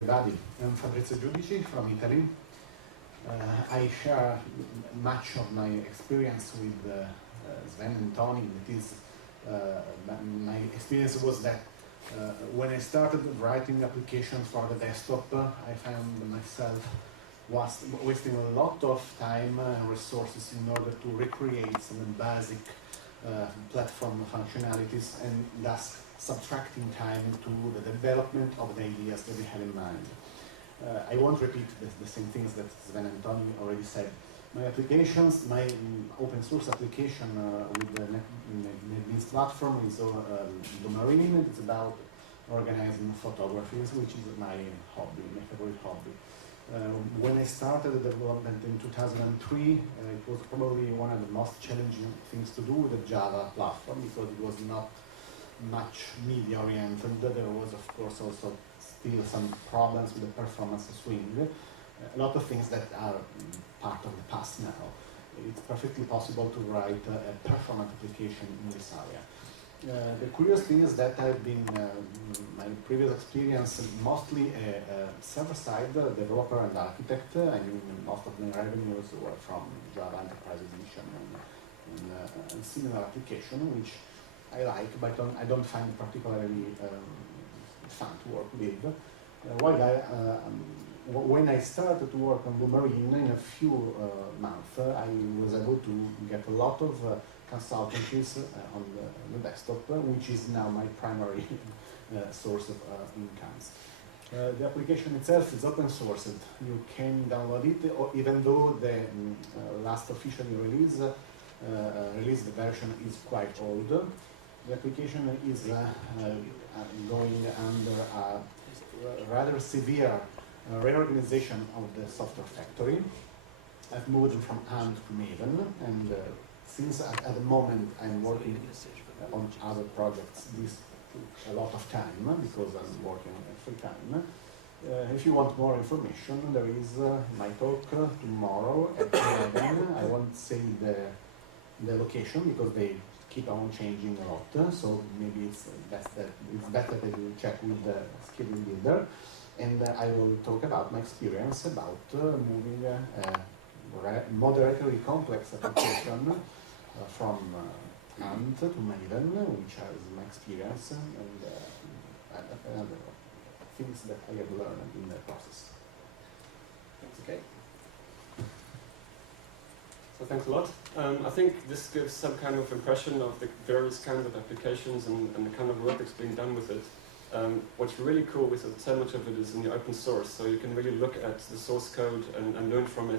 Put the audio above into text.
Everybody, I'm Fabrizio Giudici from Italy. I share much of my experience with Sven and Tony. It is, my experience was that when I started writing applications for the desktop, I found myself wasting a lot of time and resources in order to recreate some basic platform functionalities, and thus subtracting time to the development of the ideas that we had in mind. I won't repeat the same things that Sven and Tony already said. My applications, my open source application with the NetBeans Platform is Marine. It's about organizing photographies, which is my hobby, my favorite hobby. When I started the development in 2003, it was probably one of the most challenging things to do with the Java platform, because it was not much media oriented. There was, of course, also still some problems with the performance swing. A lot of things that are part of the past now. It's perfectly possible to write a performant application in this area. The curious thing is that I've been, my previous experience, mostly a server-side developer and architect. I mean, most of my revenues were from Java Enterprise Edition and similar application, which I like, but I don't find it particularly fun to work with. When I started to work on Marine, in a few months, I was able to get a lot of consultancies on the desktop, which is now my primary source of incomes. The application itself is open sourced. You can download it, or even though the last officially released version is quite old. The application is going under a rather severe reorganization of the software factory. I've moved from AND to Maven, and since at the moment I'm working on other projects, this took a lot of time because I'm working full time. If you want more information, there is my talk tomorrow at 11. I won't say the location because they keep on changing a lot, so maybe it's better that you check with the skill builder. And I will talk about my experience about moving a moderately complex application from ANT to Maven, which has my experience and things that I have learned in the process. That's okay. So thanks a lot. I think this gives some kind of impression of the various kinds of applications and the kind of work that's being done with it. What's really cool is that so much of it is in the open source, so you can really look at the source code and learn from it